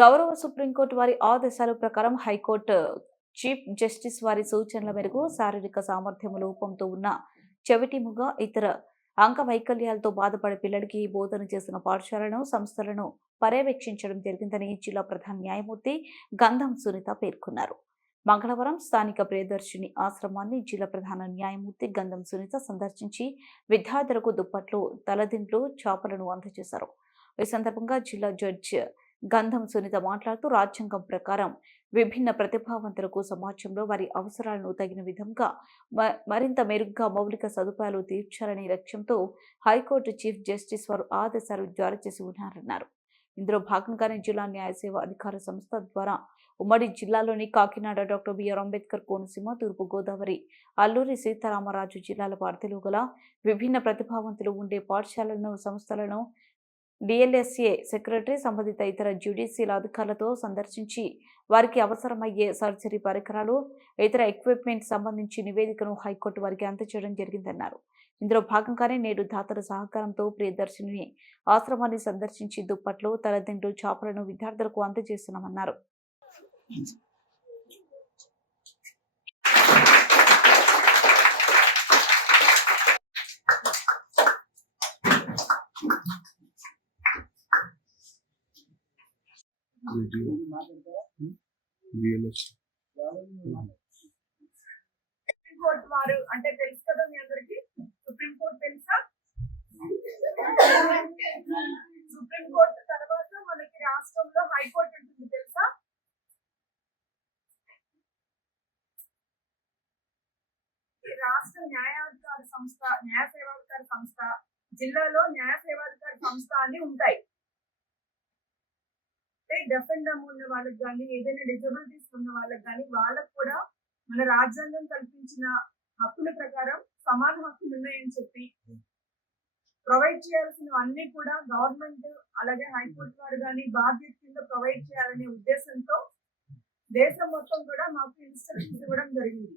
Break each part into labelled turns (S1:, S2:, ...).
S1: గౌరవ సుప్రీంకోర్టు వారి ఆదేశాల ప్రకారం హైకోర్టు చీఫ్ జస్టిస్ వారి సూచనల మేరకు శారీరక సామర్థ్యం లోపంతో ఉన్న చెవిటి ముగ ఇతర అంగవైకల్యాలతో బాధపడే పిల్లలకి బోధన చేసిన పాఠశాలను సంస్థలను పర్యవేక్షించడం జరిగిందని జిల్లా ప్రధాన న్యాయమూర్తి గంధం సునీత పేర్కొన్నారు. మంగళవారం స్థానిక ప్రియదర్శిని ఆశ్రమాన్ని జిల్లా ప్రధాన న్యాయమూర్తి గంధం సునీత సందర్శించి విద్యార్థులకు దుప్పట్లు తలదిండ్లు చేపలను అందజేశారు. ఈ సందర్భంగా జిల్లా జడ్జి గంధం సునీత మాట్లాడుతూ రాజ్యాంగం ప్రకారం విభిన్న ప్రతిభావంతులకు సమాజంలో వారి అవసరాలను తగిన విధంగా మ- మరింత మెరుగ్గా మౌలిక సదుపాయాలు తీర్చాలనే లక్ష్యంతో హైకోర్టు చీఫ్ జస్టిస్ వారు ఆదేశాలు జారీ చేసి ఉన్నారన్నారు. ఇందులో భాగంగానే జిల్లా న్యాయ సేవ అధికార సంస్థ ద్వారా ఉమ్మడి జిల్లాలోని Kakinada doctor B R Ambedkar Konaseema తూర్పు గోదావరి అల్లూరి సీతారామరాజు జిల్లాల పరిధిలో గల విభిన్న ప్రతిభావంతులు ఉండే పాఠశాలలను సంస్థలను డిఎల్ఎస్ఏ సెక్రటరీ సంబంధిత ఇతర జ్యుడిషియల్ అధికారులతో సందర్శించి వారికి అవసరమయ్యే సర్జరీ పరికరాలు ఇతర ఎక్విప్మెంట్ సంబంధించి నివేదికను హైకోర్టు వారికి అందజేయడం జరిగిందన్నారు. ఇందులో భాగంగానే నేడు దాతల సహకారంతో ప్రియదర్శిని ఆశ్రమాన్ని సందర్శించి దుప్పట్లు తలదిండ్లు చాపలను విద్యార్థులకు అందజేస్తున్నామన్నారు.
S2: సుప్రీంకోర్టు వారు అంటే తెలుసు కదా మీ అందరికి సుప్రీంకోర్టు తెలుసా సుప్రీంకోర్టు తర్వాత మనకి రాష్ట్రంలో హైకోర్టు ఉంటుంది తెలుసా ఈ రాష్ట్ర న్యాయాధికార సంస్థ న్యాయ సేవాధికార సంస్థ జిల్లాలో న్యాయ సేవాధికార సంస్థ అని ఉంటాయి. డెఫ్ అండ్ డమ్ ఉన్న వాళ్ళకి కానీ ఏదైనా డిజబిలిటీస్ ఉన్న వాళ్ళకి కానీ వాళ్ళకు కూడా మన రాజ్యాంగం కల్పించిన హక్కుల ప్రకారం సమాన హక్కులు ఉన్నాయని చెప్పి ప్రొవైడ్ చేయాల్సిన అన్ని కూడా గవర్నమెంట్ అలాగే హైకోర్టు వారు కానీ బాధ్యత కింద ప్రొవైడ్ చేయాలనే ఉద్దేశంతో దేశం మొత్తం కూడా మాకు ఇన్స్ట్రక్షన్స్ ఇవ్వడం జరిగింది.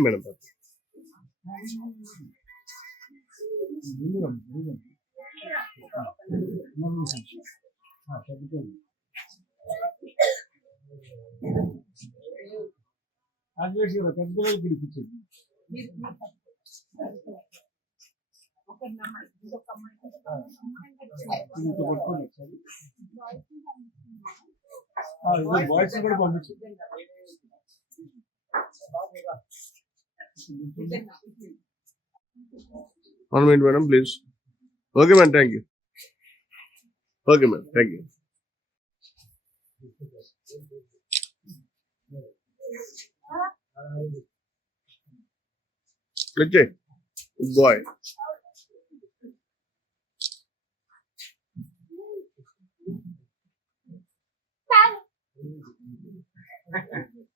S3: మేడం
S2: ఒక అమ్మాయి, ఇంకొక అమ్మాయి,
S4: వాయిస్ కూడా పంపించు
S3: one minute madam please okay madam thank you okay madam thank you వచ్చే బాయ్
S2: మీరు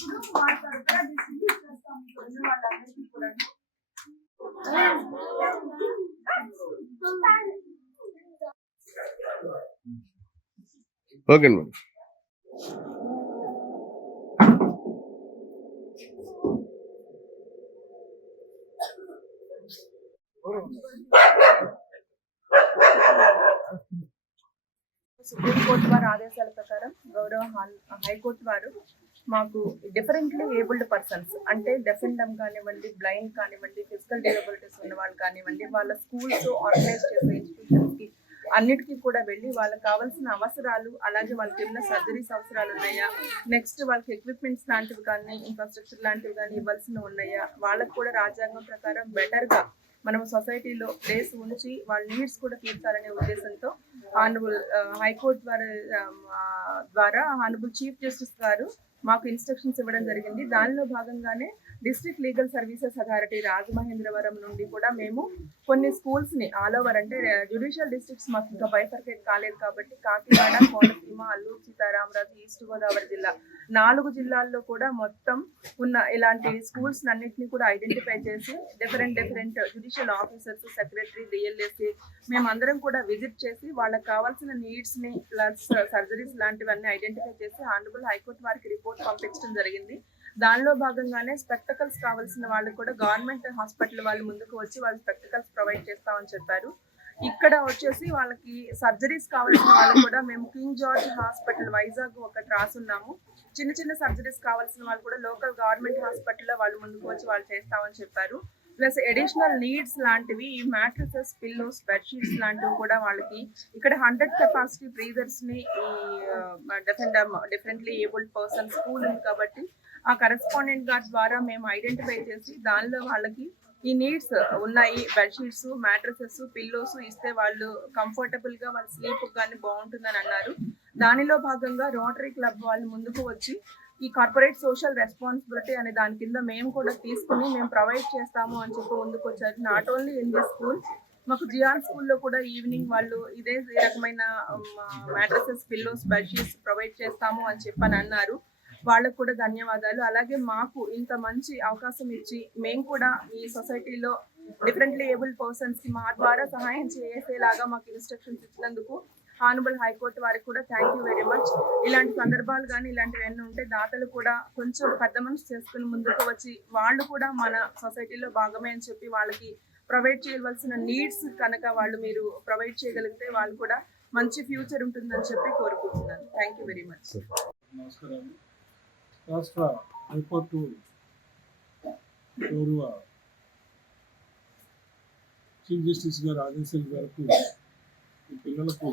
S2: ఇప్పుడు మా డిస్ట్రిబ్యూట్ వాళ్ళందరికీ కూడా
S3: ఓకే మేడం
S2: సుప్రీంకోర్టు వారి ఆదేశాల ప్రకారం గౌరవ హాల్- హైకోర్టు వారు మాకు డిఫరెంట్లీ ఏబుల్డ్ పర్సన్స్ అంటే డెఫ్ డమ్ కానివ్వండి బ్లైండ్ కానివ్వండి ఫిజికల్ డిజబిలిటీస్ ఉన్న వాళ్ళు కానివ్వండి వాళ్ళ స్కూల్స్ ఆర్గనైజ్ చేసే ఇన్స్టిట్యూషన్స్కి అన్నిటికీ కూడా వెళ్ళి వాళ్ళకి కావాల్సిన అవసరాలు అలాగే వాళ్ళకి ఏమైనా సర్జరీస్ అవసరాలు ఉన్నాయా? నెక్స్ట్ వాళ్ళకి ఎక్విప్మెంట్స్ లాంటివి కానీ ఇన్ఫ్రాస్ట్రక్చర్ లాంటివి కానీ ఇవ్వాల్సిన ఉన్నాయా? వాళ్ళకి కూడా రాజ్యాంగం ప్రకారం బెటర్గా మనం సొసైటీలో ప్లేస్ ఉంచి వాళ్ళ నీడ్స్ కూడా తీర్చాలనే ఉద్దేశంతో హానుబుల్ హైకోర్టు uh, ద్వారా um, uh, ద్వారా హానబుల్ చీఫ్ జస్టిస్ గారు మాకు ఇన్స్ట్రక్షన్స్ ఇవ్వడం జరిగింది. దానిలో భాగంగానే district legal services authority Rajamahendravaram నుండి కూడా మేము కొన్ని స్కూల్స్ని ఆల్ ఓవర్ అంటే జ్యుడిషియల్ డిస్ట్రిక్ట్స్ మాకు ఇంకా బైఫర్కేట్ కాలేదు కాబట్టి కాకినాడ కోనసీమ అల్లూరు సీతారామరాజు ఈస్ట్ గోదావరి జిల్లా నాలుగు జిల్లాల్లో కూడా మొత్తం ఉన్న ఇలాంటి స్కూల్స్ అన్నింటినీ కూడా ఐడెంటిఫై చేసి different different judicial officers secretary DLSC మేమందరం కూడా విజిట్ చేసి వాళ్ళకి కావాల్సిన నీడ్స్ని ప్లస్ సర్జరీస్ లాంటివన్నీ ఐడెంటిఫై చేసి ఆనరబుల్ హైకోర్టు వారికి రిపోర్ట్ పంపించడం జరిగింది. దానిలో భాగంగానే స్పెక్టకల్స్ కావాల్సిన వాళ్ళు కూడా గవర్నమెంట్ హాస్పిటల్ వాళ్ళు ముందుకు వచ్చి వాళ్ళు స్పెక్టకల్స్ ప్రొవైడ్ చేస్తామని చెప్పారు. ఇక్కడ వచ్చేసి వాళ్ళకి సర్జరీస్ కావాల్సిన వాళ్ళకి కూడా మేము కింగ్ జార్జ్ హాస్పిటల్ వైజాగ్ ఒకటి రాసున్నాము. చిన్న చిన్న సర్జరీస్ కావాల్సిన వాళ్ళు కూడా లోకల్ గవర్నమెంట్ హాస్పిటల్లో వాళ్ళు ముందుకు వచ్చి వాళ్ళు చేస్తామని చెప్పారు. ప్లస్ అడిషనల్ నీడ్స్ లాంటివి ఈ మ్యాట్రసెస్ పిల్లోస్ బెడ్షీట్స్ లాంటివి కూడా వాళ్ళకి ఇక్కడ హండ్రెడ్ కెపాసిటీ బ్రీదర్స్ని ఈ different differently abled person school ఉంది కాబట్టి ఆ కరెస్పాండెంట్ గారి ద్వారా మేము ఐడెంటిఫై చేసి దానిలో వాళ్ళకి ఈ నీడ్స్ ఉన్నాయి బెడ్షీట్స్ మ్యాట్రసెస్ పిల్లోస్ ఇస్తే వాళ్ళు కంఫర్టబుల్గా వాళ్ళ స్లీప్ కానీ బాగుంటుందని అన్నారు. దానిలో భాగంగా రోటరీ క్లబ్ వాళ్ళు ముందుకు వచ్చి ఈ కార్పొరేట్ సోషల్ రెస్పాన్సిబిలిటీ అనే దాని కింద మేము కూడా తీసుకుని మేము ప్రొవైడ్ చేస్తాము అని చెప్పి ముందుకు వచ్చారు. Not only in the school మాకు జిఆర్ స్కూల్లో కూడా ఈవినింగ్ వాళ్ళు ఇదే రకమైన మ్యాట్రసెస్ పిల్లోస్ బెడ్షీట్స్ ప్రొవైడ్ చేస్తాము అని చెప్పని అన్నారు. వాళ్ళకు కూడా ధన్యవాదాలు. అలాగే మాకు ఇంత మంచి అవకాశం ఇచ్చి మేము కూడా ఈ సొసైటీలో డిఫరెంట్లీ ఏబుల్ పర్సన్స్కి మా ద్వారా సహాయం చేసేలాగా మాకు ఇన్స్ట్రక్షన్స్ ఇచ్చినందుకు హానబుల్ హైకోర్టు వారికి కూడా థ్యాంక్ యూ వెరీ మచ్ ఇలాంటి సందర్భాలు కానీ ఇలాంటివి ఎన్ని ఉంటే దాతలు కూడా కొంచెం పెద్ద మనసు చేసుకుని ముందుకు వచ్చి వాళ్ళు కూడా మన సొసైటీలో భాగమే అని చెప్పి వాళ్ళకి ప్రొవైడ్ చేయవలసిన నీడ్స్ కనుక వాళ్ళు మీరు ప్రొవైడ్ చేయగలిగితే వాళ్ళు కూడా మంచి ఫ్యూచర్ ఉంటుందని చెప్పి కోరుకుంటున్నాను. థ్యాంక్ యూ వెరీ మచ్
S4: నమస్కారాలు రాష్ట్ర హైకోర్టు గౌరవ చీఫ్ జస్టిస్ గారి ఆదేశాల మేరకు ఈ పిల్లలకు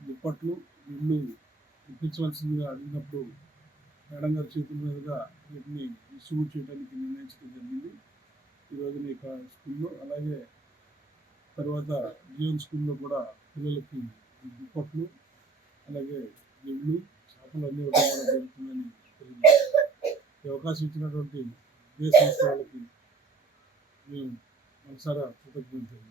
S4: దుప్పట్లు ఇల్లు ఇప్పించవలసిందిగా అడిగినప్పుడు మేడం గారి చేతుల మీదుగా వీటిని డిస్ట్రిబ్యూట్ చేయడానికి నిర్ణయించడం జరిగింది. ఈరోజు మీ స్కూల్లో అలాగే తర్వాత జీవన్ స్కూల్లో కూడా పిల్లలకి దుప్పట్లు అలాగే ఇళ్ళు చేపలు అన్ని ఇవ్వడం కూడా జరుగుతుందని ఈ అవకాశం ఇచ్చినటువంటి దేశ సంస్థ వాళ్ళకి మేము మనసారా కృతజ్ఞతలు.